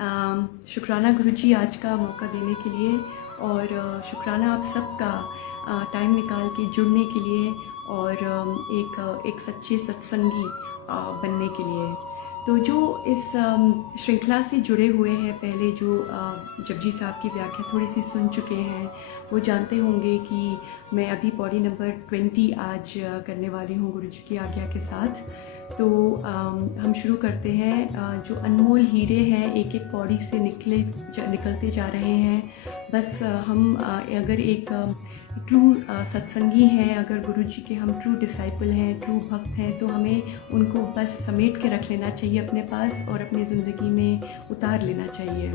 शुक्राना गुरुजी आज का मौका देने के लिए, और शुक्राना आप सबका टाइम निकाल के जुड़ने के लिए और एक सच्चे सत्संगी बनने के लिए। तो जो इस श्रृंखला से जुड़े हुए हैं, पहले जो जपजी साहब की व्याख्या थोड़ी सी सुन चुके हैं, वो जानते होंगे कि मैं अभी पौड़ी नंबर 20 आज करने वाली हूँ गुरुजी की आज्ञा के साथ। तो हम शुरू करते हैं। जो अनमोल हीरे हैं एक एक पौड़ी से निकलते जा रहे हैं। बस हम अगर एक ट्रू सत्संगी हैं, अगर गुरुजी के हम ट्रू डिसाइपल हैं, ट्रू भक्त हैं, तो हमें उनको बस समेट के रख लेना चाहिए अपने पास और अपनी ज़िंदगी में उतार लेना चाहिए।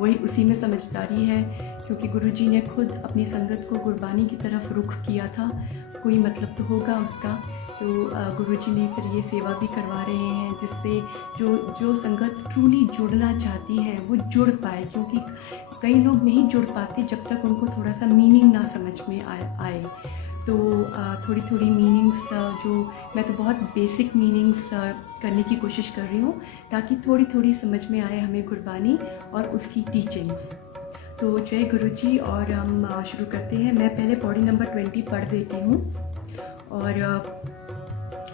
वही उसी में समझदारी है, क्योंकि गुरुजी ने खुद अपनी संगत को गुरबानी की तरफ रुख किया था। कोई मतलब तो होगा उसका। तो गुरुजी ने फिर ये सेवा भी करवा रहे हैं, जिससे जो संगत ट्रूली जुड़ना चाहती है वो जुड़ पाए, क्योंकि कई लोग नहीं जुड़ पाते जब तक उनको थोड़ा सा मीनिंग ना समझ में आए। तो थोड़ी थोड़ी मीनिंग्स, जो मैं तो बहुत बेसिक मीनिंग्स करने की कोशिश कर रही हूँ, ताकि थोड़ी थोड़ी समझ में आए हमें गुरबानी और उसकी टीचिंग्स। तो जय गुरुजी। और हम शुरू करते हैं। मैं पहले पौड़ी नंबर 20 पढ़ देती हूँ। और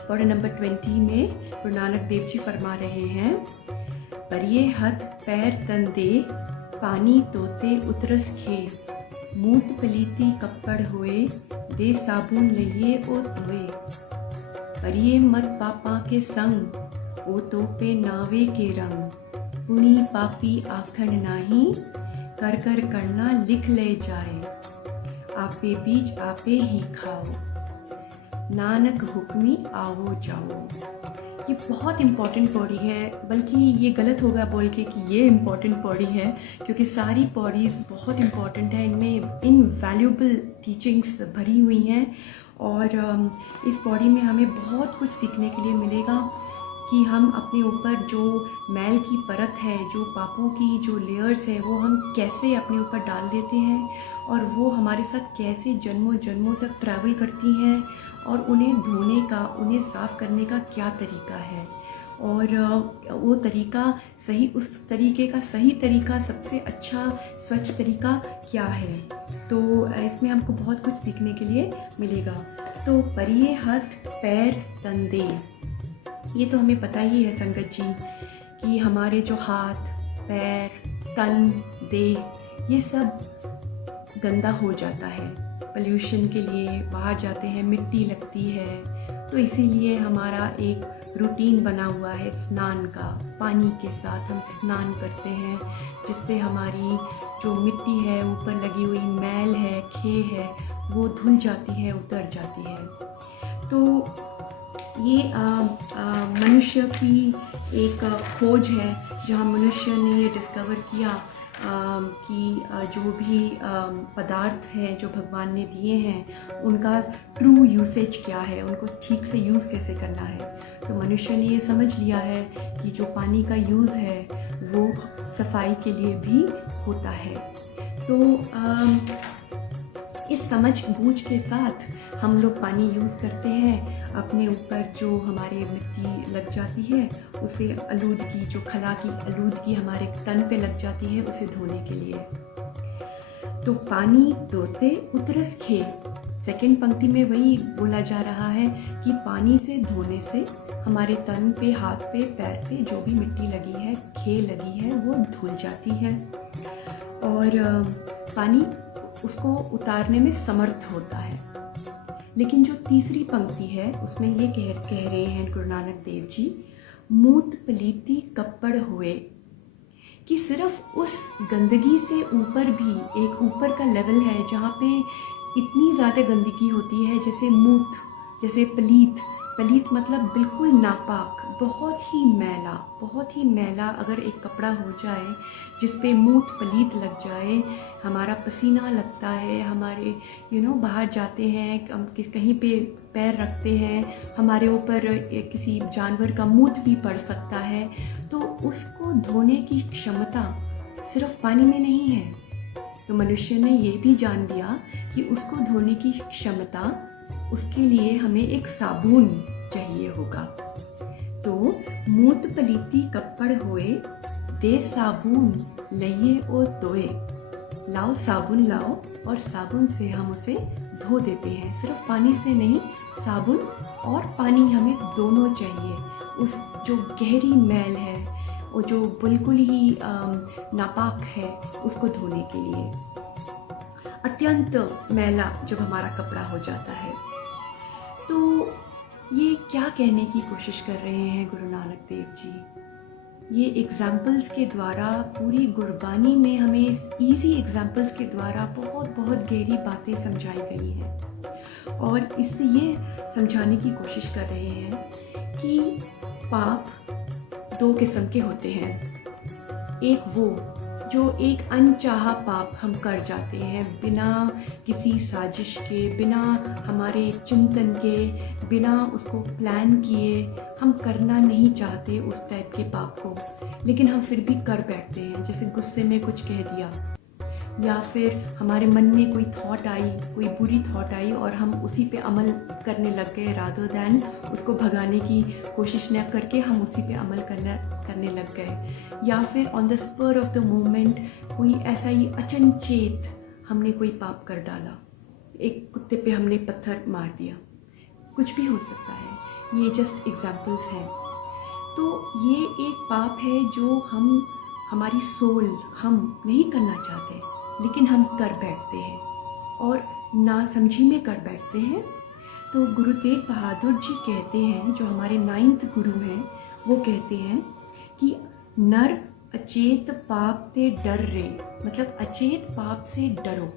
पौड़ी नंबर 20 में गुरु नानक देव जी फरमा रहे हैं, परिये हथ पैर तन दे, पानी तोते उतरस खे, मूत पलीती कप्पड़ होए, दे साबुन लइये ओ धोए। परिये मत पापा के संग, ओ तोपे नावे के रंग, पुणी पापी आखन नाही, कर कर करना लिख ले जाए, आपे बीज आपे ही खाओ, नानक हुक्मी आओ जाओ। ये बहुत इम्पॉर्टेंट पौड़ी है, बल्कि ये गलत होगा बोल के कि ये इम्पॉर्टेंट पौड़ी है, क्योंकि सारी पौड़ीज़ बहुत इम्पॉर्टेंट है। इनमें इनवैल्यूएबल टीचिंग्स भरी हुई हैं, और इस पौड़ी में हमें बहुत कुछ सीखने के लिए मिलेगा कि हम अपने ऊपर जो मैल की परत है, जो पापों की जो लेयर्स है, वो हम कैसे अपने ऊपर डाल देते हैं, और वो हमारे साथ कैसे जन्मों जन्मों तक ट्रैवल करती हैं, और उन्हें धोने का, उन्हें साफ़ करने का क्या तरीका है, और वो तरीका सही, उस तरीके का सही तरीका, सबसे अच्छा स्वच्छ तरीका क्या है। तो इसमें हमको बहुत कुछ सीखने के लिए मिलेगा। तो परिये हथ पैर तन दे, ये तो हमें पता ही है संगत जी कि हमारे जो हाथ पैर तन दे, ये सब गंदा हो जाता है। पोल्यूशन के लिए बाहर जाते हैं, मिट्टी लगती है, तो इसीलिए हमारा एक रूटीन बना हुआ है स्नान का। पानी के साथ हम स्नान करते हैं, जिससे हमारी जो मिट्टी है, ऊपर लगी हुई मैल है, खे है, वो धुल जाती है, उतर जाती है। तो ये मनुष्य की एक खोज है, जहाँ मनुष्य ने ये डिस्कवर किया कि जो भी पदार्थ हैं जो भगवान ने दिए हैं, उनका ट्रू यूसेज क्या है, उनको ठीक से यूज़ कैसे करना है। तो मनुष्य ने ये समझ लिया है कि जो पानी का यूज़ है वो सफाई के लिए भी होता है। तो इस समझ बूझ के साथ हम लोग पानी यूज़ करते हैं। अपने ऊपर जो हमारे मिट्टी लग जाती है, उसे आलूदगी, जो खला की आलूदगी हमारे तन पे लग जाती है, उसे धोने के लिए। तो पानी तोते उतरस खे, सेकंड पंक्ति में वही बोला जा रहा है कि पानी से धोने से हमारे तन पे, हाथ पे, पैर पे जो भी मिट्टी लगी है, खे लगी है, वो धुल जाती है, और पानी उसको उतारने में समर्थ होता है। लेकिन जो तीसरी पंक्ति है, उसमें ये कह रहे हैं गुरु नानक देव जी, मूत पलीती कप्पड़ हुए, कि सिर्फ उस गंदगी से ऊपर भी एक ऊपर का लेवल है, जहाँ पे इतनी ज़्यादा गंदगी होती है, जैसे मूत, जैसे पलीत। पलीत मतलब बिल्कुल नापाक, बहुत ही मैला अगर एक कपड़ा हो जाए, जिस पे मूत पलीत लग जाए, हमारा पसीना लगता है, हमारे बाहर जाते हैं, कहीं पे पैर रखते हैं, हमारे ऊपर किसी जानवर का मूत भी पड़ सकता है, तो उसको धोने की क्षमता सिर्फ पानी में नहीं है। तो मनुष्य ने ये भी जान लिया कि उसको धोने की क्षमता, उसके लिए हमें एक साबुन चाहिए होगा। तो मूत पलीती कप्पड़ होए, दे साबुन लइए ओ तोए, लाओ साबुन लाओ, और साबुन से हम उसे धो देते हैं। सिर्फ पानी से नहीं, साबुन और पानी हमें दोनों चाहिए। उस जो गहरी मैल है, वो जो बिल्कुल ही नापाक है, उसको धोने के लिए। अत्यंत मैला जब हमारा कपड़ा हो जाता है। तो ये क्या कहने की कोशिश कर रहे हैं गुरु नानक देव जी? ये एग्जाम्पल्स के द्वारा, पूरी गुरबानी में हमें इस ईजी एग्जाम्पल्स के द्वारा बहुत बहुत गहरी बातें समझाई गई हैं। और इससे ये समझाने की कोशिश कर रहे हैं कि पाप दो किस्म के होते हैं। एक वो जो एक अनचाहा पाप हम कर जाते हैं, बिना किसी साजिश के, बिना हमारे चिंतन के, बिना उसको प्लान किए, हम करना नहीं चाहते उस टाइप के पाप को, लेकिन हम फिर भी कर बैठते हैं। जैसे गुस्से में कुछ कह दिया, या फिर हमारे मन में कोई थॉट आई, कोई बुरी थॉट आई, और हम उसी पे अमल करने लग गए, रादर दैन उसको भगाने की कोशिश न करके हम उसी पे अमल करने लग गए। या फिर on the spur of the moment कोई ऐसा ही अचनचेत हमने कोई पाप कर डाला, एक कुत्ते पे हमने पत्थर मार दिया, कुछ भी हो सकता है। ये जस्ट एग्जाम्पल्स हैं। तो ये एक पाप है जो हमारी सोल हम नहीं करना चाहते, लेकिन हम कर बैठते हैं और नासमझी में कर बैठते हैं। तो गुरु तेग बहादुर जी कहते हैं, जो हमारे 9th गुरु हैं, वो कहते हैं कि नर अचेत पाप से डर रे, मतलब अचेत पाप से डरो,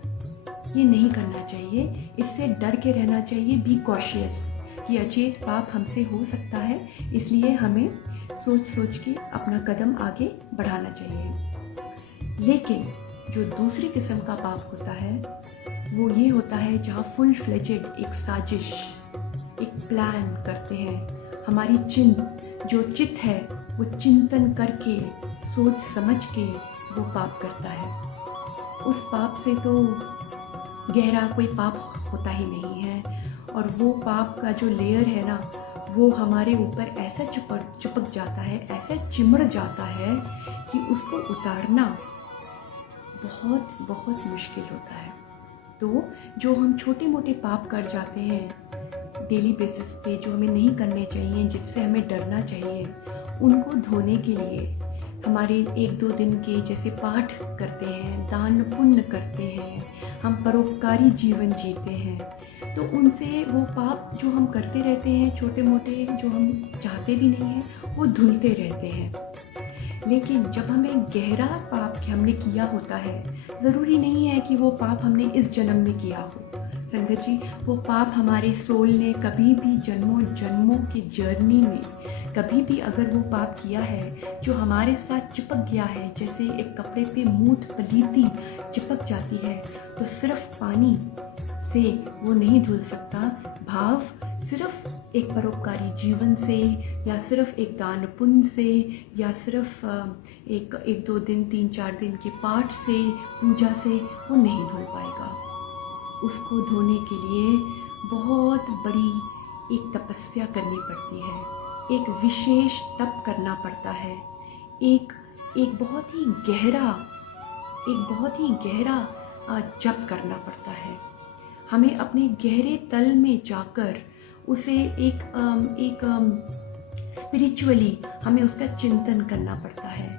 ये नहीं करना चाहिए, इससे डर के रहना चाहिए। बी कॉशियस कि अचेत पाप हमसे हो सकता है, इसलिए हमें सोच सोच के अपना कदम आगे बढ़ाना चाहिए। लेकिन जो दूसरी किस्म का पाप होता है, वो ये होता है जहाँ फुल फ्लेजेड एक साजिश, एक प्लान करते हैं। हमारी जो चित्त है, वो चिंतन करके, सोच समझ के वो पाप करता है। उस पाप से तो गहरा कोई पाप होता ही नहीं है, और वो पाप का जो लेयर है ना, वो हमारे ऊपर ऐसा चिपक जाता है, ऐसा चिमड़ जाता है कि उसको उतारना बहुत बहुत मुश्किल होता है। तो जो हम छोटे मोटे पाप कर जाते हैं डेली बेसिस पे, जो हमें नहीं करने चाहिए, जिससे हमें डरना चाहिए, उनको धोने के लिए हमारे 1-2 दिन के जैसे पाठ करते हैं, दान पुण्य करते हैं, हम परोपकारी जीवन जीते हैं, तो उनसे वो पाप जो हम करते रहते हैं, छोटे मोटे, जो हम चाहते भी नहीं हैं, वो धुलते रहते हैं। लेकिन जब हमें गहरा पाप हमने किया होता है, ज़रूरी नहीं है कि वो पाप हमने इस जन्म में किया हो संगत जी। वो पाप हमारे सोल ने कभी भी जन्मों जन्मों की जर्नी में कभी भी अगर वो पाप किया है, जो हमारे साथ चिपक गया है, जैसे एक कपड़े पे मूठ पलीती चिपक जाती है, तो सिर्फ पानी से वो नहीं धुल सकता। भाव सिर्फ एक परोपकारी जीवन से, या सिर्फ एक दान पुण्य से, या सिर्फ एक 2 दिन 3-4 दिन के पाठ से, पूजा से वो नहीं धुल पाएगा। उसको धोने के लिए बहुत बड़ी एक तपस्या करनी पड़ती है, एक विशेष तप करना पड़ता है, एक बहुत ही गहरा जप करना पड़ता है। हमें अपने गहरे तल में जाकर उसे एक स्पिरिचुअली हमें उसका चिंतन करना पड़ता है,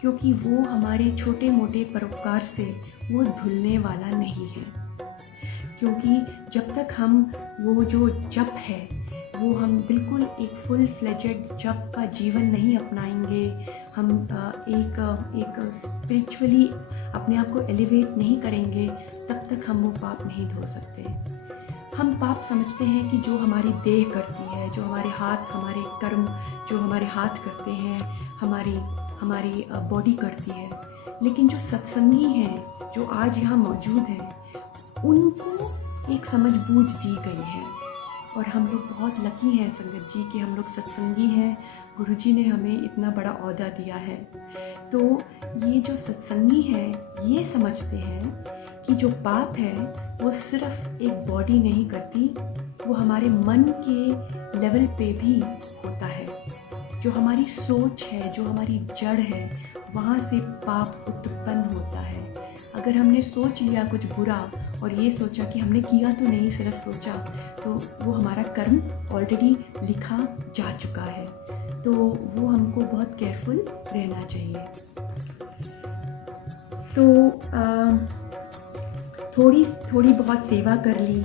क्योंकि वो हमारे छोटे मोटे परोपकार से वो धुलने वाला नहीं है। क्योंकि जब तक हम वो जो जप है, वो हम बिल्कुल एक फुल फ्लेजेड जप का जीवन नहीं अपनाएंगे, हम एक स्पिरिचुअली अपने आप को एलिवेट नहीं करेंगे, तब तक हम वो पाप नहीं धो सकते। हम पाप समझते हैं कि जो हमारी देह करती है, जो हमारे हाथ, हमारे कर्म जो हमारे हाथ करते हैं, हमारी बॉडी करती है। लेकिन जो सत्संगी हैं, जो आज यहाँ मौजूद हैं, उनको एक समझ बूझ दी गई है। और हम लोग बहुत लकी हैं संगत जी कि हम लोग सत्संगी हैं, गुरुजी ने हमें इतना बड़ा ओहदा दिया है। तो ये जो सत्संगी हैं, ये समझते हैं कि जो पाप है वो सिर्फ एक बॉडी नहीं करती, वो हमारे मन के लेवल पे भी होता है। जो हमारी सोच है, जो हमारी जड़ है, वहाँ से पाप उत्पन्न होता है। अगर हमने सोच लिया कुछ बुरा और ये सोचा कि हमने किया तो नहीं, सिर्फ सोचा, तो वो हमारा कर्म ऑलरेडी लिखा जा चुका है। तो वो हमको बहुत केयरफुल रहना चाहिए। तो थोड़ी बहुत सेवा कर ली,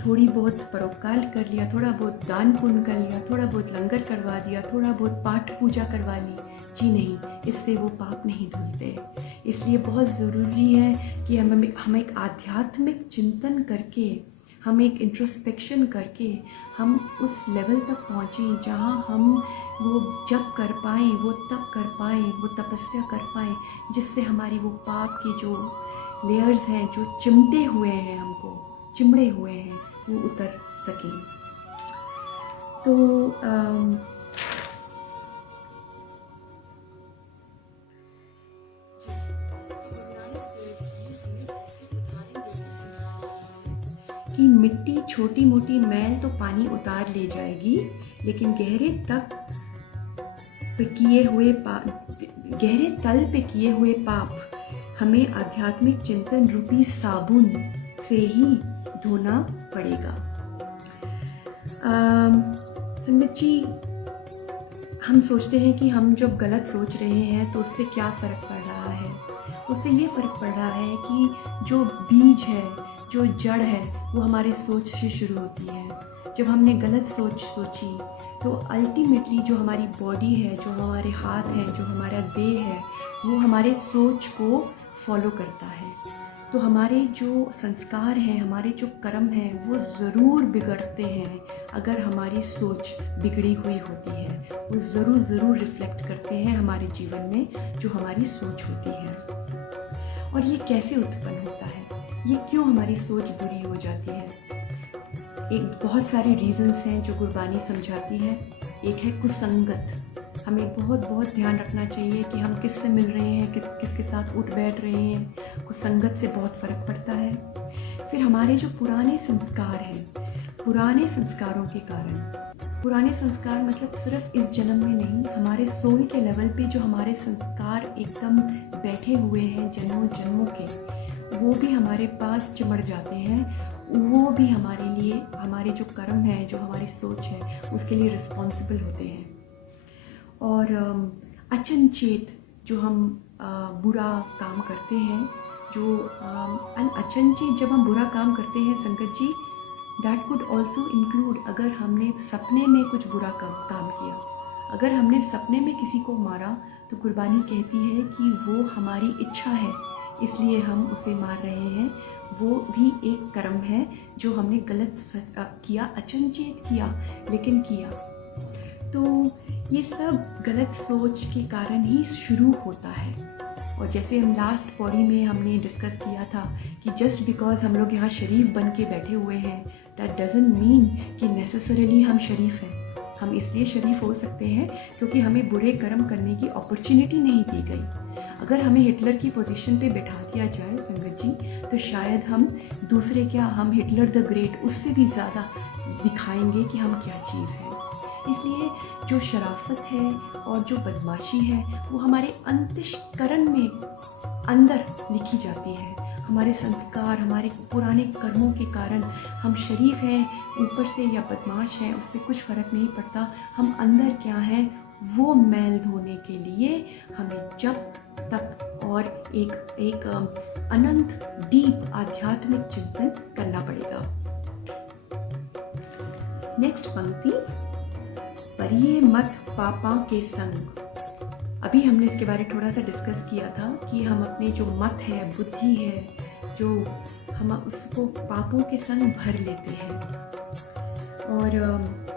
थोड़ी बहुत परोपकार कर लिया, थोड़ा बहुत दान पुण्य कर लिया, थोड़ा बहुत लंगर करवा दिया, थोड़ा बहुत पाठ पूजा करवा ली, जी नहीं, इससे वो पाप नहीं धुलते। इसलिए बहुत ज़रूरी है कि हम एक आध्यात्मिक चिंतन करके, हम एक इंट्रोस्पेक्शन करके हम उस लेवल तक पहुँचें जहाँ हम वो जब कर पाएँ, वो तब कर पाएँ, वो तपस्या कर पाएँ, जिससे हमारी वो पाप की जो लेयर्स हैं, जो चिमटे हुए हैं, हमको चिमड़े हुए हैं, वो उतर सकें। तो कि मिट्टी छोटी मोटी मैल तो पानी उतार ले जाएगी, लेकिन गहरे तल पे किए हुए पाप हमें आध्यात्मिक चिंतन रूपी साबुन से ही धोना पड़ेगा। संगत जी, हम सोचते हैं कि हम जब गलत सोच रहे हैं तो उससे क्या फ़र्क पड़ रहा है। उससे ये फ़र्क पड़ रहा है कि जो बीज है, जो जड़ है, वो हमारे सोच से शुरू होती है। जब हमने गलत सोची तो अल्टीमेटली जो हमारी बॉडी है, जो हमारे हाथ हैं, जो हमारा देह है, वो हमारे सोच को फॉलो करता है। तो हमारे जो संस्कार हैं, हमारे जो कर्म हैं, वो ज़रूर बिगड़ते हैं अगर हमारी सोच बिगड़ी हुई होती है। वो ज़रूर रिफ्लेक्ट करते हैं हमारे जीवन में, जो हमारी सोच होती है। और ये कैसे उत्पन्न होता है, ये क्यों हमारी सोच बुरी हो जाती है? एक बहुत सारे रीज़न्स हैं जो गुरबानी समझाती है। एक है कुसंगत। हमें बहुत ध्यान रखना चाहिए कि हम किससे मिल रहे हैं, किसके साथ उठ बैठ रहे हैं। कुसंगत से बहुत फ़र्क पड़ता है। फिर हमारे जो पुराने संस्कार हैं, पुराने संस्कारों के कारण, पुराने संस्कार मतलब सिर्फ इस जन्म में नहीं, हमारे सोल के लेवल पे जो हमारे संस्कार एकदम बैठे हुए हैं जन्मों जन्मों के, वो भी हमारे पास चिमड़ जाते हैं। वो भी हमारे लिए, हमारे जो कर्म है, जो हमारी सोच है, उसके लिए रिस्पॉन्सिबल होते हैं। और अचनचेत जो हम बुरा काम करते हैं, जो अचनचेत जब हम बुरा काम करते हैं संगत जी, दैट कुड ऑल्सो इंक्लूड अगर हमने सपने में कुछ बुरा काम किया। अगर हमने सपने में किसी को मारा तो गुरबानी कहती है कि वो हमारी इच्छा है, इसलिए हम उसे मार रहे हैं। वो भी एक कर्म है जो हमने गलत किया, अचनचेत किया, लेकिन किया। तो ये सब गलत सोच के कारण ही शुरू होता है। और जैसे हम लास्ट पौड़ी में हमने डिस्कस किया था कि जस्ट बिकॉज हम लोग यहाँ शरीफ बन के बैठे हुए हैं, दैट डजंट मीन कि नेसेसरीली हम शरीफ हैं। हम इसलिए शरीफ हो सकते हैं क्योंकि हमें बुरे कर्म करने की अपॉर्चुनिटी नहीं दी गई। अगर हमें हिटलर की पोजीशन पे बैठा दिया जाए संगत जी, तो शायद हम दूसरे क्या, हम हिटलर द ग्रेट उससे भी ज़्यादा दिखाएंगे कि हम क्या चीज़ है। इसलिए जो शराफत है और जो बदमाशी है, वो हमारे अंतःकरण में अंदर लिखी जाती है। हमारे संस्कार, हमारे पुराने कर्मों के कारण हम शरीफ हैं ऊपर से या बदमाश हैं, उससे कुछ फ़र्क नहीं पड़ता। हम अंदर क्या हैं, वो मैल धोने के लिए हमें जप तप और एक अनंत डीप आध्यात्मिक चिंतन करना पड़ेगा। नेक्स्ट पंक्ति, परिये मत पापा के संग। अभी हमने इसके बारे में थोड़ा सा डिस्कस किया था कि हम अपने जो मत है, बुद्धि है, जो हम उसको पापों के संग भर लेते हैं। और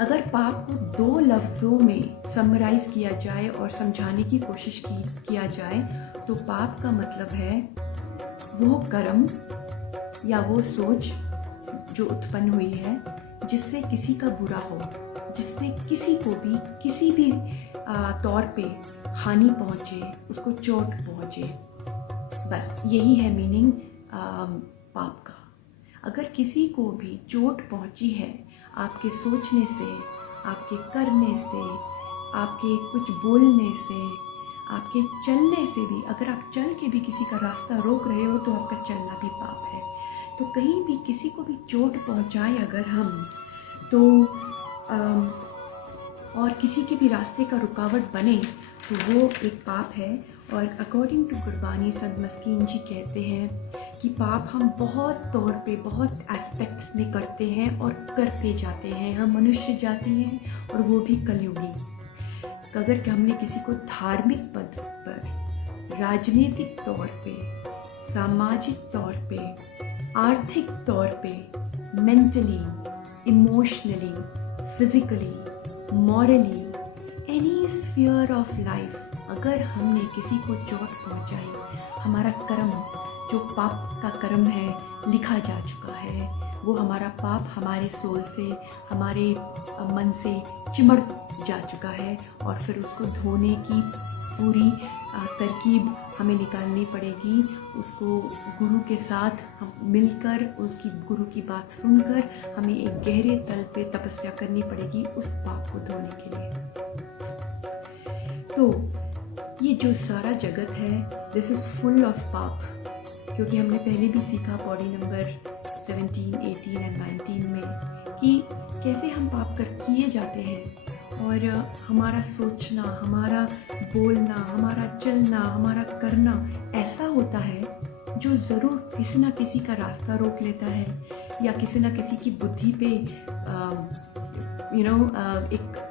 अगर पाप को 2 लफ्ज़ों में समराइज़ किया जाए और समझाने की कोशिश किया जाए तो पाप का मतलब है वो कर्म या वो सोच जो उत्पन्न हुई है जिससे किसी का बुरा हो, जिससे किसी को भी किसी भी तौर पे हानि पहुँचे, उसको चोट पहुँचे। बस यही है मीनिंग पाप का। अगर किसी को भी चोट पहुँची है आपके सोचने से, आपके करने से, आपके कुछ बोलने से, आपके चलने से भी, अगर आप चल के भी किसी का रास्ता रोक रहे हो तो आपका चलना भी पाप है। तो कहीं भी किसी को भी चोट पहुंचाएं अगर हम, तो और किसी के भी रास्ते का रुकावट बने तो वो एक पाप है। और अकॉर्डिंग टू गुरबानी संत मस्कीन जी कहते हैं कि पाप हम बहुत तौर पे, बहुत एस्पेक्ट्स में करते हैं और करते जाते हैं। हम मनुष्य जाते हैं और वो भी कलयुगी। अगर हमने किसी को धार्मिक पद पर, राजनीतिक तौर पे, सामाजिक तौर पे, आर्थिक तौर पे, mentally, emotionally, physically, morally, any sphere of life, अगर हमने किसी को चोट पहुंचाई, हमारा कर्म, जो पाप का कर्म है, लिखा जा चुका है। वो हमारा पाप हमारे सोल से, हमारे मन से चिमड़ जा चुका है और फिर उसको धोने की पूरी तरकीब हमें निकालनी पड़ेगी। उसको गुरु के साथ हम मिलकर, उसकी गुरु की बात सुनकर हमें एक गहरे तल पे तपस्या करनी पड़ेगी उस पाप को धोने के लिए। तो ये जो सारा जगत है, दिस इज़ फुल ऑफ पाप, क्योंकि हमने पहले भी सीखा बॉडी नंबर 17, 18 एंड 19 में कि कैसे हम पाप कर किए जाते हैं। और हमारा सोचना, हमारा बोलना, हमारा चलना, हमारा करना ऐसा होता है जो ज़रूर किसी ना किसी का रास्ता रोक लेता है या किसी ना किसी की बुद्धि पे एक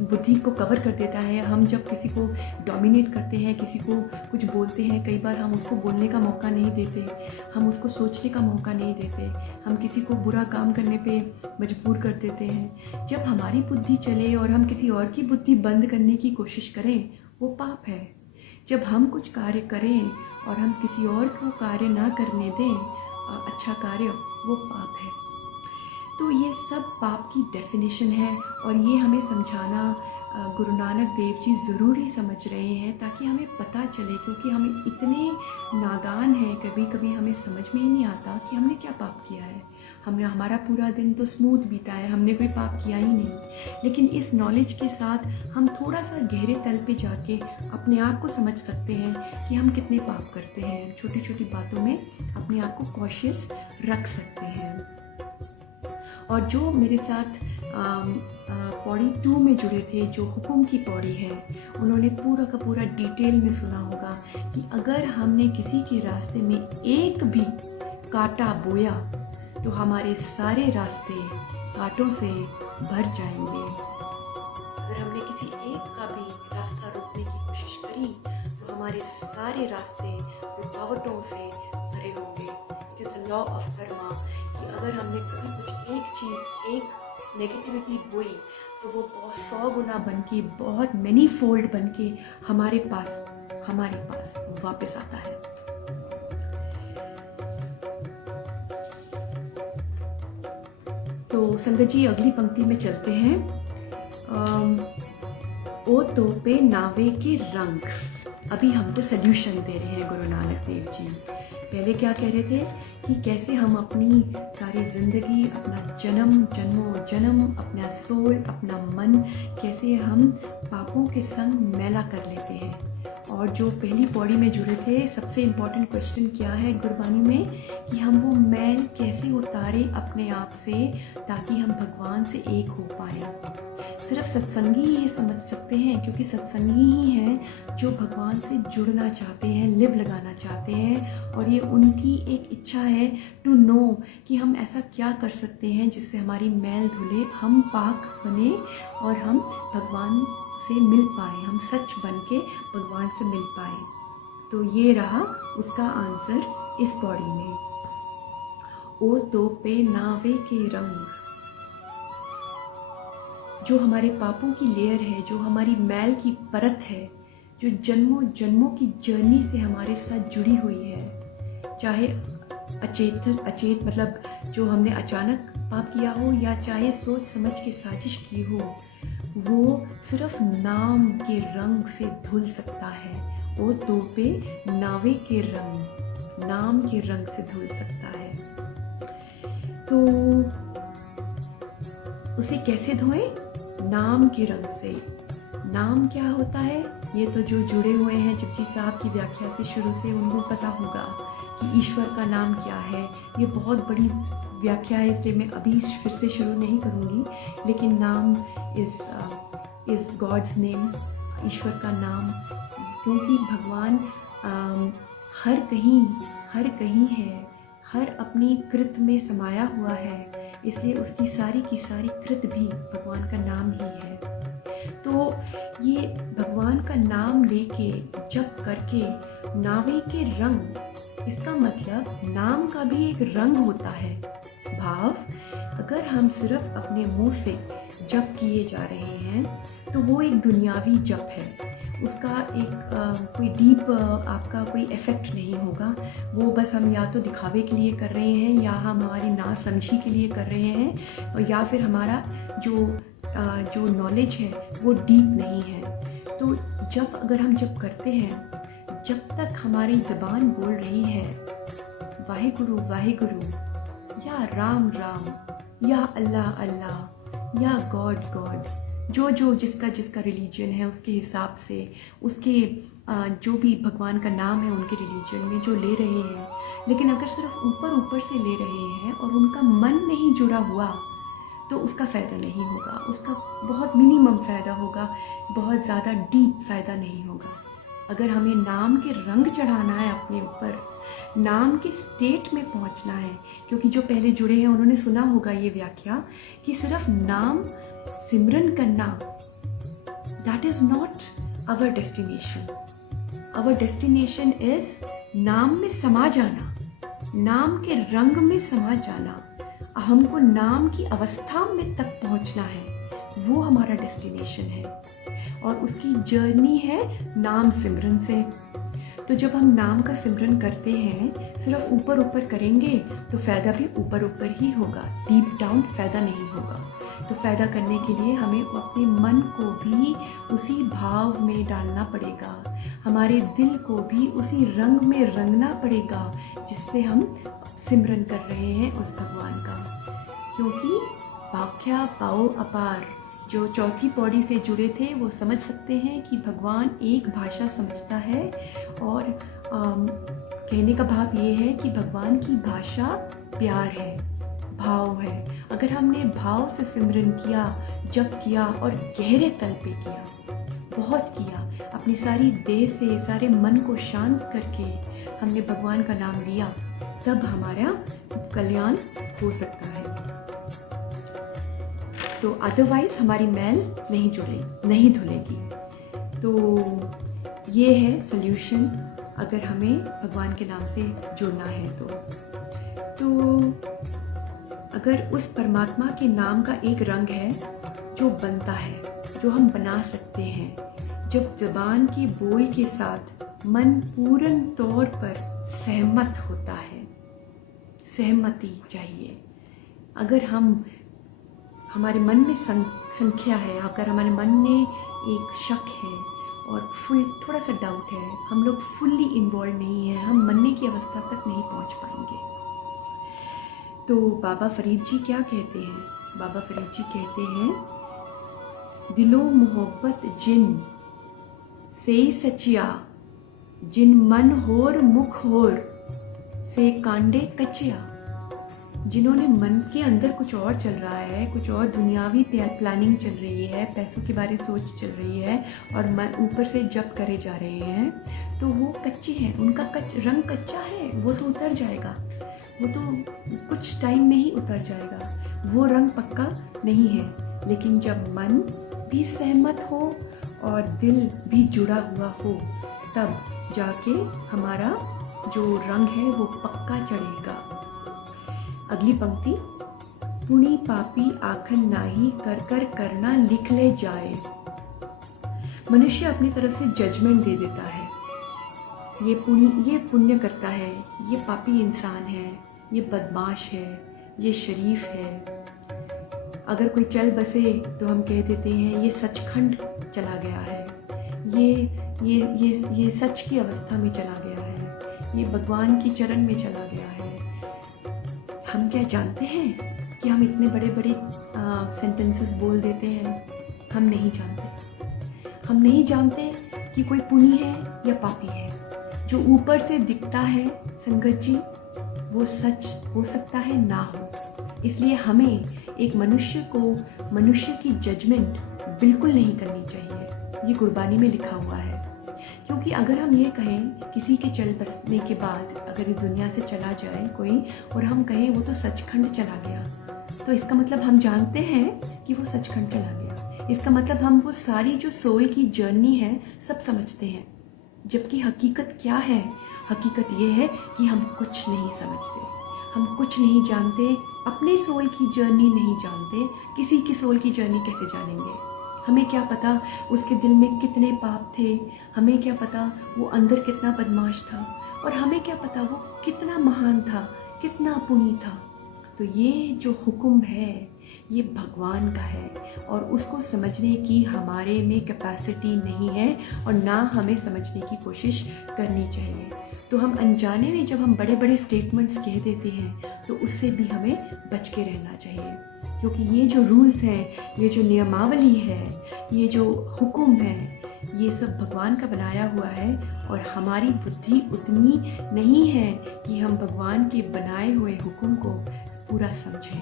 बुद्धि को कवर कर देता है। हम जब किसी को डोमिनेट करते हैं, किसी को कुछ बोलते हैं, कई बार हम उसको बोलने का मौका नहीं देते, हम उसको सोचने का मौका नहीं देते, हम किसी को बुरा काम करने पे मजबूर कर देते हैं। जब हमारी बुद्धि चले और हम किसी और की बुद्धि बंद करने की कोशिश करें, वो पाप है। जब हम कुछ कार्य करें और हम किसी और को कार्य ना करने दें, अच्छा कार्य, वो पाप है। तो ये सब पाप की डेफिनेशन है और ये हमें समझाना गुरु नानक देव जी ज़रूर ही समझ रहे हैं, ताकि हमें पता चले, क्योंकि हमें इतने नादान हैं, कभी कभी हमें समझ में ही नहीं आता कि हमने क्या पाप किया है। हमने, हमारा पूरा दिन तो स्मूथ बीता है, हमने कोई पाप किया ही नहीं। लेकिन इस नॉलेज के साथ हम थोड़ा सा गहरे तल पे जाके अपने आप को समझ सकते हैं कि हम कितने पाप करते हैं। छोटी छोटी बातों में अपने आप को कॉशियस रख सकते हैं। और जो मेरे साथ पौड़ी 2 में जुड़े थे, जो हुक्म की पौड़ी है, उन्होंने पूरा का पूरा डिटेल में सुना होगा कि अगर हमने किसी के रास्ते में एक भी कांटा बोया तो हमारे सारे रास्ते कांटों से भर जाएंगे। अगर हमने किसी एक का भी रास्ता रोकने की कोशिश करी तो हमारे सारे रास्ते रुकावटों से भरे होंगे। It is the law of Karma कि अगर हमने कभी कुछ एक चीज़, एक नेगेटिविटी बोई तो वो बहुत 100 गुना बन के, बहुत मैनी फोल्ड बन के हमारे पास वापस आता है। तो संगत जी, अगली पंक्ति में चलते हैं। ओ तोपे नावे के रंग, अभी हमको सल्यूशन दे रहे हैं गुरु नानक देव जी। पहले क्या कह रहे थे कि कैसे हम अपनी सारी ज़िंदगी, अपना जन्म, अपना सोल, अपना मन, कैसे हम पापों के संग मैला कर लेते हैं। और जो पहली पौड़ी में जुड़े थे, सबसे इम्पॉर्टेंट क्वेश्चन क्या है गुरबानी में कि हम वो मैल कैसे उतारें अपने आप से, ताकि हम भगवान से एक हो पाएँ। सिर्फ सत्संगी ही ये समझ सकते हैं, क्योंकि सत्संगी ही हैं जो भगवान से जुड़ना चाहते हैं, लिव लगाना चाहते हैं। और ये उनकी एक इच्छा है टू नो कि हम ऐसा क्या कर सकते हैं जिससे हमारी मैल धुले, हम पाक बने और हम भगवान से मिल पाए, हम सच बन के भगवान से मिल पाए। तो ये रहा उसका आंसर इस पौड़ी में। ओ तोपे नावे के रंग, जो हमारे पापों की लेयर है, जो हमारी मैल की परत है, जो जन्मों जन्मों की जर्नी से हमारे साथ जुड़ी हुई है, चाहे अचेत मतलब जो हमने अचानक पाप किया हो या चाहे सोच समझ के साजिश की हो, वो सिर्फ नाम के रंग से धुल सकता है। वो तोपे नावे के रंग, नाम के रंग से धुल सकता है। तो उसे कैसे धोएं? नाम के रंग से। नाम क्या होता है? ये तो जो जुड़े हुए हैं जपजी साहब की व्याख्या से शुरू से, उनको पता होगा कि ईश्वर का नाम क्या है। ये बहुत बड़ी व्याख्या है, इसलिए मैं अभी फिर से शुरू नहीं करूँगी, लेकिन नाम इज़ गॉड्स नेम, ईश्वर का नाम, क्योंकि भगवान हर कहीं है, हर अपनी कृत में समाया हुआ है, इसलिए उसकी सारी की सारी कृत भी भगवान का नाम ही है। तो ये भगवान का नाम लेके जप करके नावे के रंग, इसका मतलब नाम का भी एक रंग होता है। भाव, अगर हम सिर्फ अपने मुंह से जप किए जा रहे हैं तो वो एक दुनियावी जप है, उसका एक कोई डीप आपका कोई इफ़ेक्ट नहीं होगा। वो बस हम या तो दिखावे के लिए कर रहे हैं, या हम हमारी ना समझी के लिए कर रहे हैं, और या फिर हमारा जो नॉलेज है वो डीप नहीं है। तो अगर हम जब करते हैं, जब तक हमारी ज़बान बोल रही है वाहेगुरु वाहेगुरु, या राम राम, या अल्लाह अल्लाह, या गॉड गॉड, जो जिसका रिलीजन है उसके हिसाब से, उसके जो भी भगवान का नाम है उनके रिलीजन में जो ले रहे हैं, लेकिन अगर सिर्फ ऊपर से ले रहे हैं और उनका मन नहीं जुड़ा हुआ तो उसका फ़ायदा नहीं होगा, उसका बहुत मिनिमम फ़ायदा होगा, बहुत ज़्यादा डीप फ़ायदा नहीं होगा। अगर हमें नाम के रंग चढ़ाना है अपने ऊपर, नाम के स्टेट में पहुंचना है, क्योंकि जो पहले जुड़े हैं उन्होंने सुना होगा ये व्याख्या कि सिर्फ नाम सिमरन करना, that is not our destination. Our destination is नाम में समा जाना, नाम के रंग में समा जाना, हमको नाम की अवस्था में तक पहुंचना है, वो हमारा डेस्टिनेशन है, और उसकी जर्नी है नाम सिमरन से। तो जब हम नाम का सिमरन करते हैं, सिर्फ ऊपर करेंगे तो फ़ायदा भी ऊपर ही होगा, डीप डाउन फ़ायदा नहीं होगा। तो फ़ायदा करने के लिए हमें अपने मन को भी उसी भाव में डालना पड़ेगा, हमारे दिल को भी उसी रंग में रंगना पड़ेगा जिससे हम सिमरन कर रहे हैं उस भगवान का। क्योंकि भाख्या पाओ अपार, जो चौथी पौड़ी से जुड़े थे वो समझ सकते हैं कि भगवान एक भाषा समझता है, और कहने का भाव ये है कि भगवान की भाषा प्यार है, भाव है। अगर हमने भाव से सिमरन किया, जप किया और गहरे तल पे किया, बहुत किया, अपनी सारी देह से सारे मन को शांत करके हमने भगवान का नाम लिया, तब हमारा कल्याण हो सकता है। तो अदरवाइज हमारी मैल नहीं धुलेगी। तो ये है सल्यूशन, अगर हमें भगवान के नाम से जुड़ना है तो अगर उस परमात्मा के नाम का एक रंग है जो बनता है, जो हम बना सकते हैं, जब ज़बान के बोल के साथ मन पूर्ण तौर पर सहमत होता है, सहमति चाहिए। अगर हमारे मन में संख्या है, अगर हमारे मन में एक शक है और थोड़ा सा डाउट है, हम लोग फुल्ली इन्वॉल्व नहीं हैं, हम मनने की अवस्था तक नहीं पहुंच पाएंगे। तो बाबा फरीद जी क्या कहते हैं? बाबा फरीद जी कहते हैं, दिलो मोहब्बत जिन से सचिया, जिन मन होर मुख होर से कांडे कचिया। जिन्होंने मन के अंदर कुछ और चल रहा है, कुछ और दुनियावी प्लानिंग चल रही है, पैसों के बारे सोच चल रही है, और ऊपर से जप करे जा रहे हैं, तो वो कच्चे हैं, उनका रंग कच्चा है, वो तो उतर जाएगा, वो तो कुछ टाइम में ही उतर जाएगा, वो रंग पक्का नहीं है। लेकिन जब मन भी सहमत हो और दिल भी जुड़ा हुआ हो, तब जाके हमारा जो रंग है वो पक्का चढ़ेगा। अगली पंक्ति, पुणी पापी आखन नाही, कर कर करना लिख ले जाए। मनुष्य अपनी तरफ से जजमेंट दे देता है, ये पुण्य करता है, ये पापी इंसान है, ये बदमाश है, ये शरीफ है। अगर कोई चल बसे तो हम कह देते हैं ये सचखंड चला गया है, ये सच की अवस्था में चला गया है, ये भगवान की चरण में चला गया है। हम क्या जानते हैं कि हम इतने बड़े बड़े सेंटेंसेस बोल देते हैं? हम नहीं जानते कि कोई पुनी है या पापी है। जो ऊपर से दिखता है संगत जी, वो सच हो सकता है ना हो। इसलिए हमें एक मनुष्य को, मनुष्य की जजमेंट बिल्कुल नहीं करनी चाहिए। ये गुरबानी में लिखा हुआ है। क्योंकि अगर हम ये कहें किसी के चल बसने के बाद अगर इस दुनिया से चला जाए कोई, और हम कहें वो तो सचखंड चला गया, तो इसका मतलब हम जानते हैं कि वो सचखंड चला गया। इसका मतलब हम वो सारी जो सोल की जर्नी है सब समझते हैं। जबकि हकीकत क्या है? हकीकत ये है कि हम कुछ नहीं समझते, हम कुछ नहीं जानते, अपने सोल की जर्नी नहीं जानते। किसी की सोल की जर्नी कैसे जानेंगे? हमें क्या पता उसके दिल में कितने पाप थे, हमें क्या पता वो अंदर कितना बदमाश था, और हमें क्या पता वो कितना महान था, कितना पुनी था। तो ये जो हुक्म है ये भगवान का है, और उसको समझने की हमारे में कैपेसिटी नहीं है, और ना हमें समझने की कोशिश करनी चाहिए। तो हम अनजाने में जब हम बड़े बड़े स्टेटमेंट्स कह देते हैं तो उससे भी हमें बच के रहना चाहिए। क्योंकि ये जो रूल्स हैं, ये जो नियमावली है, ये जो हुक्म है, ये सब भगवान का बनाया हुआ है, और हमारी बुद्धि उतनी नहीं है कि हम भगवान के बनाए हुए हुक्म को पूरा समझें।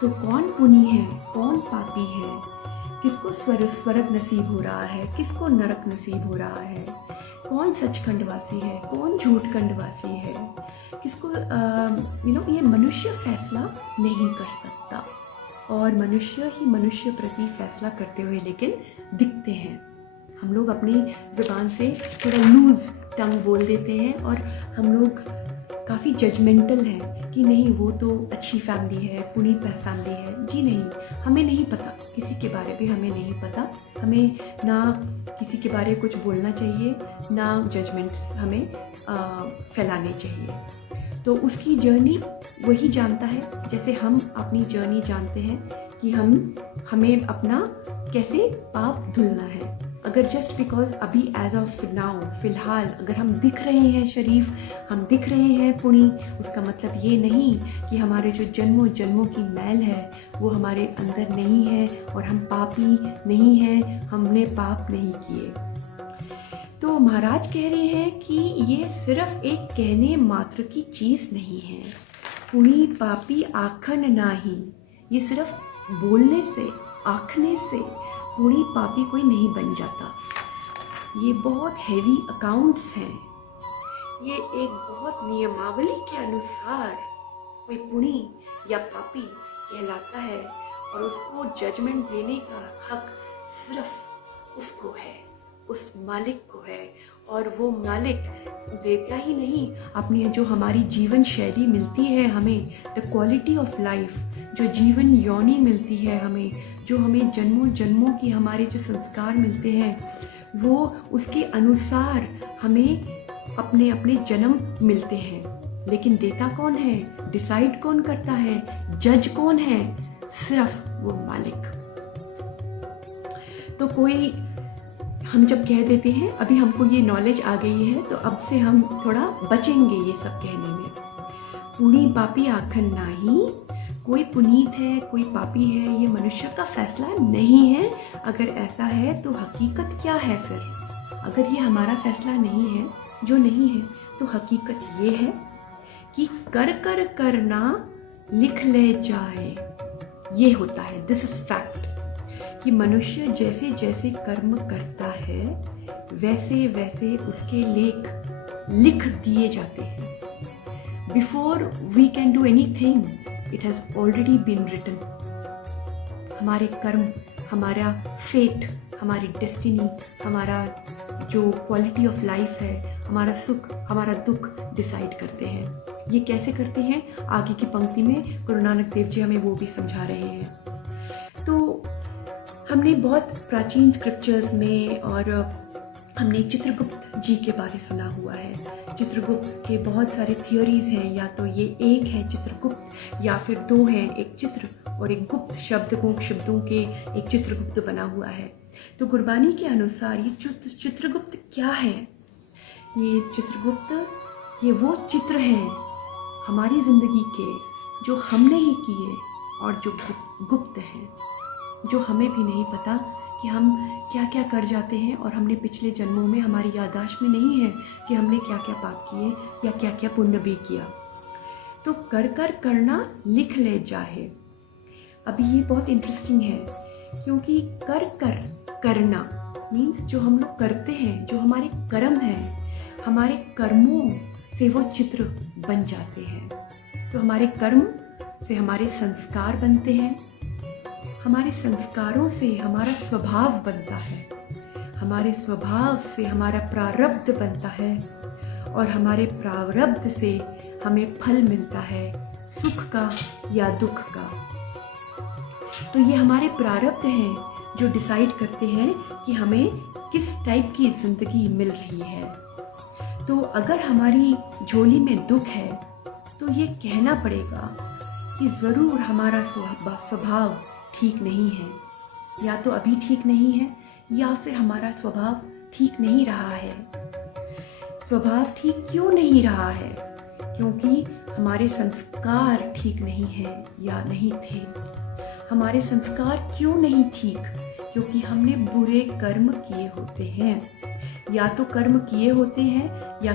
तो कौन पुनी है, कौन पापी है, किसको स्वर्ग नसीब हो रहा है, किसको नरक नसीब हो रहा है, कौन सचखंडवासी है, कौन झूठखंडवासी है, किसको ये मनुष्य फैसला नहीं कर सकता। और मनुष्य ही मनुष्य प्रति फैसला करते हुए लेकिन दिखते हैं। हम लोग अपनी ज़ुबान से थोड़ा लूज टंग बोल देते हैं, और हम लोग काफ़ी जजमेंटल हैं कि नहीं वो तो अच्छी फैमिली है, पुनी फैमिली है। जी नहीं, हमें नहीं पता, किसी के बारे में हमें नहीं पता। हमें ना किसी के बारे में कुछ बोलना चाहिए, ना जजमेंट्स हमें फैलाने चाहिए। तो उसकी जर्नी वही जानता है, जैसे हम अपनी जर्नी जानते हैं कि हमें अपना कैसे पाप धुलना है। अगर जस्ट बिकॉज अभी एज ऑफ नाउ, फ़िलहाल अगर हम दिख रहे हैं शरीफ, हम दिख रहे हैं पुनी, उसका मतलब ये नहीं कि हमारे जो जन्मों जन्मों की मैल है वो हमारे अंदर नहीं है, और हम पापी नहीं हैं, हमने पाप नहीं किए। तो महाराज कह रहे हैं कि ये सिर्फ एक कहने मात्र की चीज़ नहीं है। पुनी पापी आखन नाही, ये सिर्फ बोलने से, आखने से पुनी पापी कोई नहीं बन जाता। ये बहुत हैवी अकाउंट्स हैं। ये एक बहुत नियमावली के अनुसार कोई पुनी या पापी कहलाता है, और उसको जजमेंट देने का हक सिर्फ उसको है, उस मालिक को है। और वो मालिक देता ही नहीं, अपनी जो हमारी जीवन शैली मिलती है हमें, द क्वालिटी ऑफ लाइफ, जो जीवन योनि मिलती है हमें, जो हमें जन्मों जन्मों की हमारे जो संस्कार मिलते हैं, वो उसके अनुसार हमें अपने अपने जन्म मिलते हैं। लेकिन देता कौन है, डिसाइड कौन करता है, जज कौन है? सिर्फ वो मालिक। तो कोई हम जब कह देते हैं, अभी हमको ये नॉलेज आ गई है तो अब से हम थोड़ा बचेंगे ये सब कहने में। पुनी पापी आखन नाही, कोई पुनीत है कोई पापी है, ये मनुष्य का फैसला नहीं है। अगर ऐसा है तो हकीकत क्या है फिर? अगर ये हमारा फैसला नहीं है, जो नहीं है, तो हकीकत ये है कि कर कर करना लिख ले जाए। ये होता है, दिस इज फैक्ट, कि मनुष्य जैसे जैसे कर्म करता है वैसे वैसे उसके लेख लिख दिए जाते हैं। Before we can do anything, it has already been written. हमारे कर्म, हमारा फेट, हमारी डेस्टिनी, हमारा जो क्वालिटी ऑफ लाइफ है, हमारा सुख, हमारा दुख डिसाइड करते हैं। ये कैसे करते हैं? आगे की पंक्ति में गुरु नानक देव जी हमें वो भी समझा रहे हैं। तो हमने बहुत प्राचीन स्क्रिप्चर्स में, और हमने चित्रगुप्त जी के बारे सुना हुआ है। चित्रगुप्त के बहुत सारे थियोरीज हैं, या तो ये एक है चित्रगुप्त या फिर दो हैं, एक चित्र और एक गुप्त, शब्दों के एक चित्रगुप्त बना हुआ है। तो गुरबानी के अनुसार ये चित्रगुप्त क्या है? ये चित्रगुप्त ये वो चित्र हैं हमारी ज़िंदगी के जो हमने ही किए और जो गुप्त हैं। जो हमें भी नहीं पता कि हम क्या क्या कर जाते हैं, और हमने पिछले जन्मों में हमारी याददाश्त में नहीं है कि हमने क्या क्या पाप किए या क्या क्या पुण्य भी किया। तो कर कर करना लिख ले जाहे। अभी ये बहुत इंटरेस्टिंग है, क्योंकि कर कर करना मीन्स जो हम लोग करते हैं, जो हमारे कर्म हैं, हमारे कर्मों से वो चित्र बन जाते हैं। तो हमारे कर्म से हमारे संस्कार बनते हैं, हमारे संस्कारों से हमारा स्वभाव बनता है, हमारे स्वभाव से हमारा प्रारब्ध बनता है, और हमारे प्रारब्ध से हमें फल मिलता है, सुख का या दुख का। तो ये हमारे प्रारब्ध हैं जो डिसाइड करते हैं कि हमें किस टाइप की ज़िंदगी मिल रही है। तो अगर हमारी झोली में दुख है तो ये कहना पड़ेगा कि ज़रूर हमारा स्वभाव ठीक नहीं है, या तो अभी ठीक नहीं है या फिर हमारा स्वभाव ठीक नहीं रहा है। स्वभाव ठीक क्यों नहीं रहा है? क्योंकि हमारे संस्कार ठीक नहीं हैं या नहीं थे। हमारे संस्कार क्यों नहीं ठीक? क्योंकि हमने बुरे कर्म किए होते हैं, या तो कर्म किए होते हैं या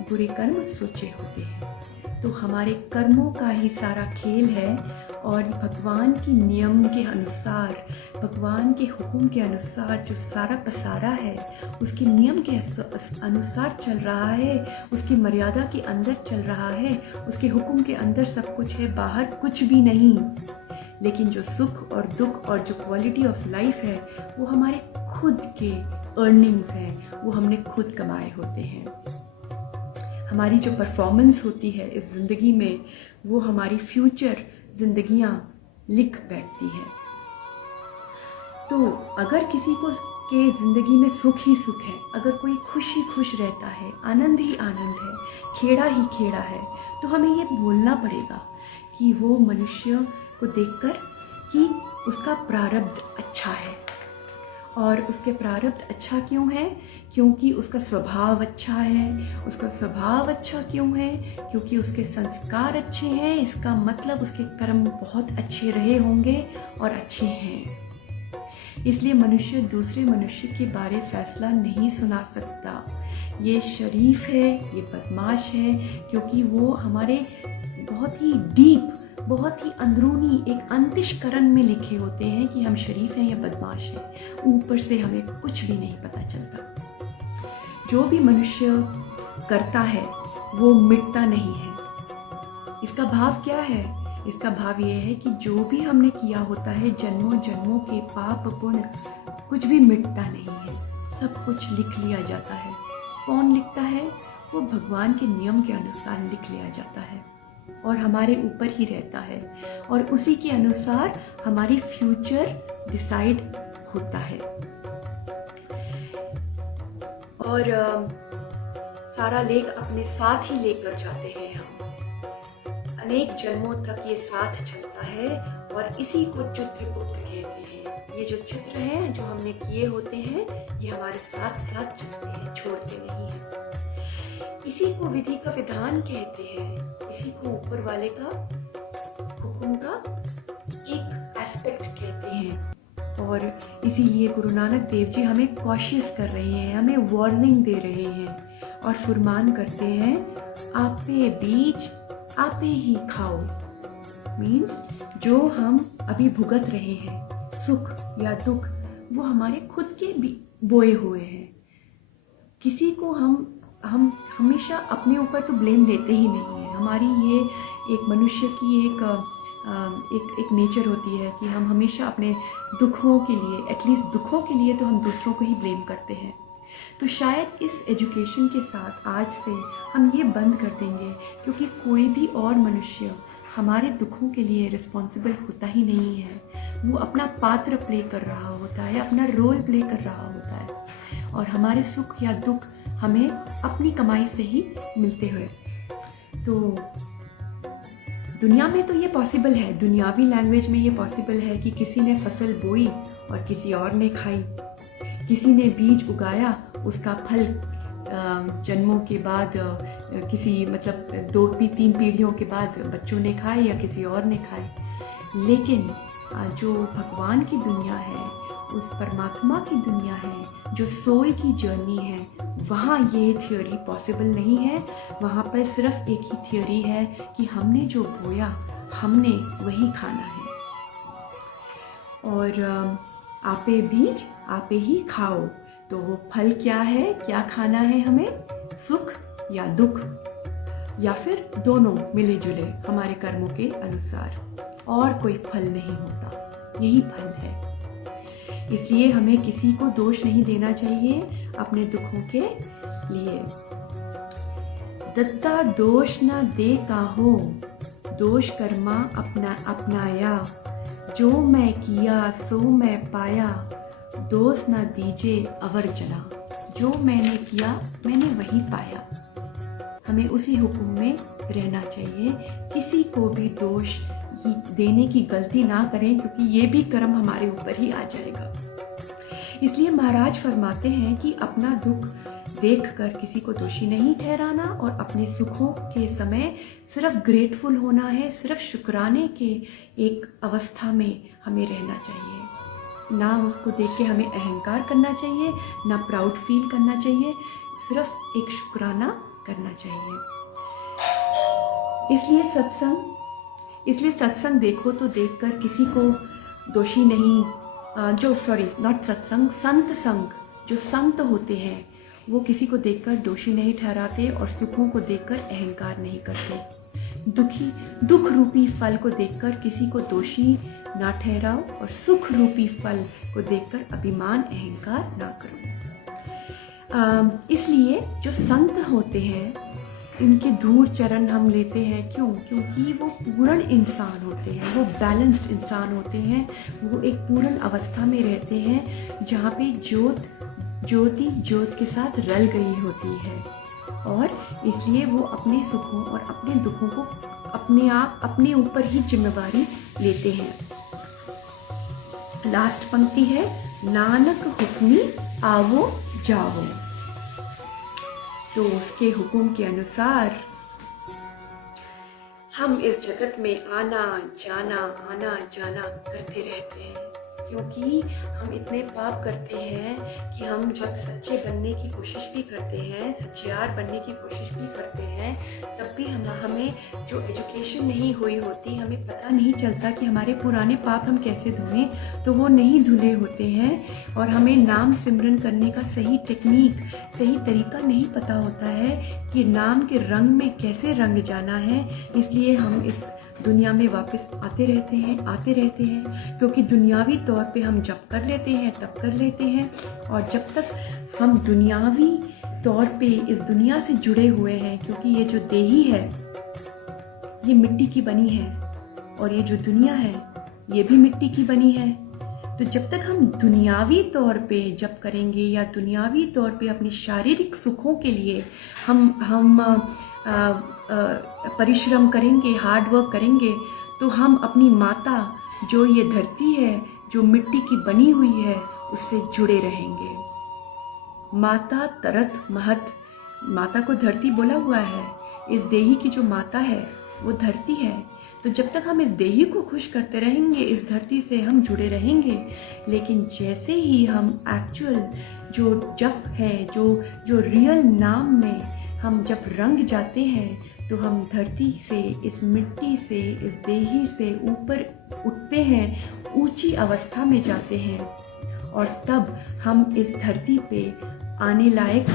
बुरे कर्म सोचे होते हैं। तो हमारे कर्मों का ही सारा खेल है, और भगवान की नियम के अनुसार, भगवान के हुक्म के अनुसार जो सारा पसारा है, उसके नियम के अनुसार चल रहा है, उसकी मर्यादा के अंदर चल रहा है, उसके हुक्म के अंदर सब कुछ है, बाहर कुछ भी नहीं। लेकिन जो सुख और दुख और जो क्वालिटी ऑफ लाइफ है वो हमारे खुद के अर्निंग्स हैं, वो हमने खुद कमाए होते हैं। हमारी जो परफॉर्मेंस होती है इस ज़िंदगी में, वो हमारी फ्यूचर ज़िंदगियाँ लिख बैठती है। तो अगर किसी को के ज़िंदगी में सुख ही सुख है, अगर कोई खुश ही खुश रहता है, आनंद ही आनंद है, खेड़ा ही खेड़ा है, तो हमें ये बोलना पड़ेगा कि वो मनुष्य को देखकर कि उसका प्रारब्ध अच्छा है। और उसके प्रारब्ध अच्छा क्यों है? क्योंकि उसका स्वभाव अच्छा है। उसका स्वभाव अच्छा क्यों है? क्योंकि उसके संस्कार अच्छे हैं। इसका मतलब उसके कर्म बहुत अच्छे रहे होंगे और अच्छे हैं। इसलिए मनुष्य दूसरे मनुष्य के बारे फैसला नहीं सुना सकता। ये शरीफ है, ये बदमाश है, क्योंकि वो हमारे बहुत ही डीप, बहुत ही अंदरूनी एक अंतःकरण में लिखे होते हैं कि हम शरीफ हैं या बदमाश हैं। ऊपर से हमें कुछ भी नहीं पता चलता। जो भी मनुष्य करता है वो मिटता नहीं है। इसका भाव क्या है? इसका भाव ये है कि जो भी हमने किया होता है, जन्मों जन्मों के पाप पुण्य, कुछ भी मिटता नहीं है, सब कुछ लिख लिया जाता है। कौन लिखता है? वो भगवान के नियम के अनुसार लिख लिया जाता है और हमारे ऊपर ही रहता है, और उसी के अनुसार हमारी फ्यूचर डिसाइड होता है। और सारा लेख अपने साथ ही लेकर जाते हैं हम। अनेक जन्मों तक ये साथ चलता है, और इसी को चित्रगुप्त कहते हैं। ये जो चित्र हैं जो हमने किए होते हैं, ये हमारे साथ साथ चलते हैं, छोड़ते नहीं हैं। इसी को विधि का विधान कहते हैं। इसी को ऊपर वाले का हुक्म का एक एस्पेक्ट कहते हैं। और इसीलिए गुरु नानक देव जी हमें कॉशियस कर रहे हैं, हमें वार्निंग दे रहे हैं और फरमान करते हैं, आपे बीज आपे ही खाओ। मीन्स जो हम अभी भुगत रहे हैं, सुख या दुख, वो हमारे खुद के भी बोए हुए हैं। किसी को हम हमेशा अपने ऊपर तो ब्लेम लेते ही नहीं है। हमारी ये एक मनुष्य की एक नेचर होती है कि हम हमेशा अपने दुखों के लिए, एटलीस्ट दुखों के लिए तो हम दूसरों को ही ब्लेम करते हैं। तो शायद इस एजुकेशन के साथ आज से हम ये बंद कर देंगे, क्योंकि कोई भी और मनुष्य हमारे दुखों के लिए रिस्पॉन्सिबल होता ही नहीं है। वो अपना पात्र प्ले कर रहा होता है, अपना रोल प्ले कर रहा होता है, और हमारे सुख या दुख हमें अपनी कमाई से ही मिलते हुए। तो दुनिया में तो ये पॉसिबल है, दुनियावी लैंग्वेज में ये पॉसिबल है कि किसी ने फसल बोई और किसी और ने खाई। किसी ने बीज उगाया, उसका फल जन्मों के बाद किसी 2-3 पीढ़ियों के बाद बच्चों ने खाए या किसी और ने खाए। लेकिन जो भगवान की दुनिया है, उस परमात्मा की दुनिया है, जो सोल की जर्नी है, वहाँ ये थ्योरी पॉसिबल नहीं है। वहाँ पर सिर्फ एक ही थ्योरी है कि हमने जो बोया हमने वही खाना है। और आपे बीज आपे ही खाओ, तो वो फल क्या है, क्या खाना है हमें, सुख या दुख, या फिर दोनों मिले जुले हमारे कर्मों के अनुसार। और कोई फल नहीं होता, यही फल है। इसलिए हमें किसी को दोष नहीं देना चाहिए अपने दुखों के लिए। दत्ता दोष न दे काहो, दोष कर्मा अपनाया, जो मैं किया सो मैं पाया, दोष न दीजे अवर जना। जो मैंने किया मैंने वही पाया। हमें उसी हुक्म में रहना चाहिए, किसी को भी दोष देने की गलती ना करें, क्योंकि ये भी कर्म हमारे ऊपर ही आ जाएगा। इसलिए महाराज फरमाते हैं कि अपना दुख देखकर किसी को दोषी नहीं ठहराना, और अपने सुखों के समय सिर्फ ग्रेटफुल होना है, सिर्फ शुक्राने के एक अवस्था में हमें रहना चाहिए। ना उसको देख के हमें अहंकार करना चाहिए, ना प्राउड फील करना चाहिए, सिर्फ एक शुक्राना करना चाहिए। इसलिए सत्संग देखो तो देखकर किसी को दोषी नहीं, संत संग, जो संत होते हैं वो किसी को देखकर दोषी नहीं ठहराते, और सुखों को देखकर अहंकार नहीं करते। दुख रूपी फल को देखकर किसी को दोषी ना ठहराओ, और सुख रूपी फल को देखकर अभिमान अहंकार ना करो। इसलिए जो संत होते हैं, इनके धूल चरण हम लेते हैं। क्यों? क्योंकि वो पूर्ण इंसान होते हैं, वो बैलेंस्ड इंसान होते हैं, वो एक पूर्ण अवस्था में रहते हैं जहाँ पे ज्योति ज्योत के साथ रल गई होती है। और इसलिए वो अपने सुखों और अपने दुखों को अपने ऊपर ही जिम्मेवारी लेते हैं। लास्ट पंक्ति है, नानक हुक्मी आवो जाओ। तो उसके हुक्म के अनुसार हम इस जगत में आना जाना करते रहते हैं, क्योंकि हम इतने पाप करते हैं कि हम जब सच्चे बनने की कोशिश भी करते हैं, सच्चियार बनने की कोशिश भी करते हैं, तब भी हमें जो एजुकेशन नहीं हुई होती, हमें पता नहीं चलता कि हमारे पुराने पाप हम कैसे धुलें, तो वो नहीं धुले होते हैं। और हमें नाम सिमरन करने का सही टेक्निक, सही तरीका नहीं पता होता है कि नाम के रंग में कैसे रंग जाना है। इसलिए हम इस दुनिया में वापस आते रहते हैं, क्योंकि दुनियावी तौर पे हम जब कर लेते हैं तब कर लेते हैं, और जब तक हम दुनियावी तौर पे इस दुनिया से जुड़े हुए हैं, क्योंकि ये जो देही है ये मिट्टी की बनी है, और ये जो दुनिया है ये भी मिट्टी की बनी है। तो जब तक हम दुनियावी तौर पे जब करेंगे, या दुनियावी तौर पे अपने शारीरिक सुखों के लिए हम परिश्रम करेंगे, हार्ड वर्क करेंगे, तो हम अपनी माता, जो ये धरती है, जो मिट्टी की बनी हुई है, उससे जुड़े रहेंगे। माता तरत महत, माता को धरती बोला हुआ है। इस देही की जो माता है वो धरती है। तो जब तक हम इस देही को खुश करते रहेंगे, इस धरती से हम जुड़े रहेंगे। लेकिन जैसे ही हम एक्चुअल जो जप है, जो रियल नाम में हम जब रंग जाते हैं, तो हम धरती से, इस मिट्टी से, इस देही से ऊपर उठते हैं, ऊंची अवस्था में जाते हैं, और तब हम इस धरती पे आने लायक,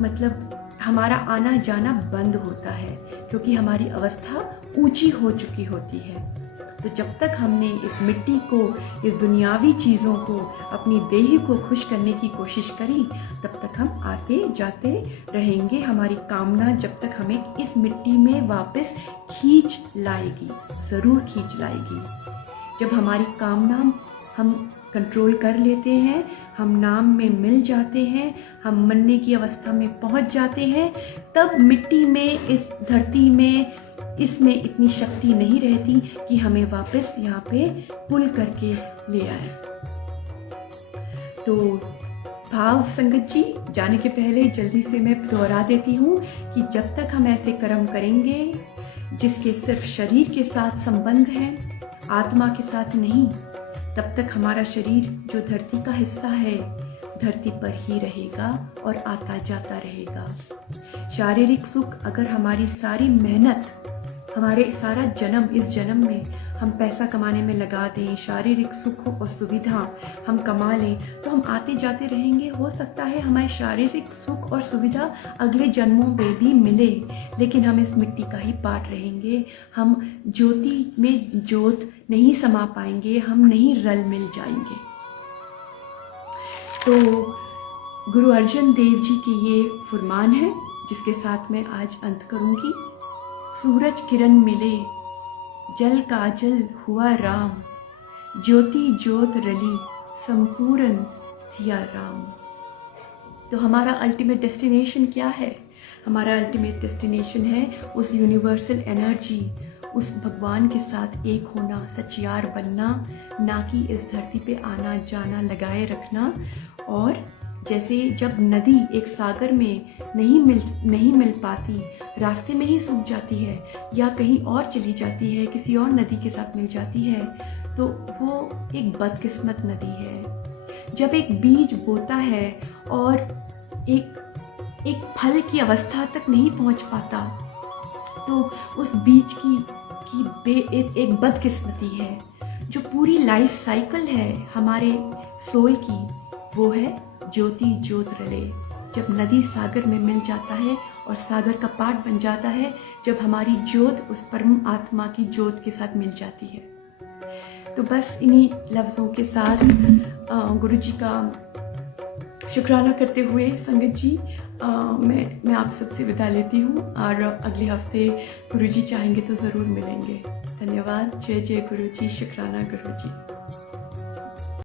मतलब हमारा आना जाना बंद होता है, क्योंकि हमारी अवस्था ऊंची हो चुकी होती है। तो जब तक हमने इस मिट्टी को, इस दुनियावी चीज़ों को, अपनी देही को खुश करने की कोशिश करी, तब तक हम आते जाते रहेंगे। हमारी कामना जब तक हमें इस मिट्टी में वापस खींच लाएगी, ज़रूर खींच लाएगी। जब हमारी कामना हम कंट्रोल कर लेते हैं, हम नाम में मिल जाते हैं, हम मनने की अवस्था में पहुंच जाते हैं, तब मिट्टी में, इस धरती में, इसमें इतनी शक्ति नहीं रहती कि हमें वापस यहाँ पे पुल करके ले आए। तो भाव संगत जी, जाने के पहले जल्दी से मैं दोहरा देती हूँ कि जब तक हम ऐसे कर्म करेंगे जिसके सिर्फ शरीर के साथ संबंध है, आत्मा के साथ नहीं, तब तक हमारा शरीर जो धरती का हिस्सा है धरती पर ही रहेगा और आता जाता रहेगा। शारीरिक सुख अगर हमारी सारी मेहनत, हमारे सारा जन्म, इस जन्म में हम पैसा कमाने में लगा दें, शारीरिक सुख और सुविधा हम कमा लें, तो हम आते जाते रहेंगे। हो सकता है हमारे शारीरिक सुख और सुविधा अगले जन्मों में भी मिले, लेकिन हम इस मिट्टी का ही पार्ट रहेंगे। हम ज्योति में ज्योत नहीं समा पाएंगे, हम नहीं रल मिल जाएंगे। तो गुरु अर्जन देव जी की ये फरमान है, जिसके साथ मैं आज अंत करूँगी। सूरज किरण मिले, जल का जल हुआ राम, ज्योति ज्योत रली, संपूर्ण थिया राम। तो हमारा अल्टीमेट डेस्टिनेशन क्या है? हमारा अल्टीमेट डेस्टिनेशन है उस यूनिवर्सल एनर्जी, उस भगवान के साथ एक होना, सचियार बनना, ना कि इस धरती पे आना जाना लगाए रखना। और जैसे जब नदी एक सागर में नहीं मिल पाती, रास्ते में ही सूख जाती है या कहीं और चली जाती है, किसी और नदी के साथ मिल जाती है, तो वो एक बदकिस्मत नदी है। जब एक बीज बोता है और एक फल की अवस्था तक नहीं पहुंच पाता, तो उस बीज की एक बदकिस्मती है। जो पूरी लाइफ साइकिल है हमारे सोल की, वो है ज्योति ज्योत रले। जब नदी सागर में मिल जाता है और सागर का पार्ट बन जाता है, जब हमारी ज्योत उस परम आत्मा की ज्योत के साथ मिल जाती है। तो बस इन्हीं लफ्ज़ों के साथ गुरु जी का शुक्राना करते हुए संगत जी, मैं आप सबसे विदा लेती हूँ और अगले हफ्ते गुरु जी चाहेंगे तो ज़रूर मिलेंगे। धन्यवाद। जय जय गुरु जी। शुक्राना गुरु जी।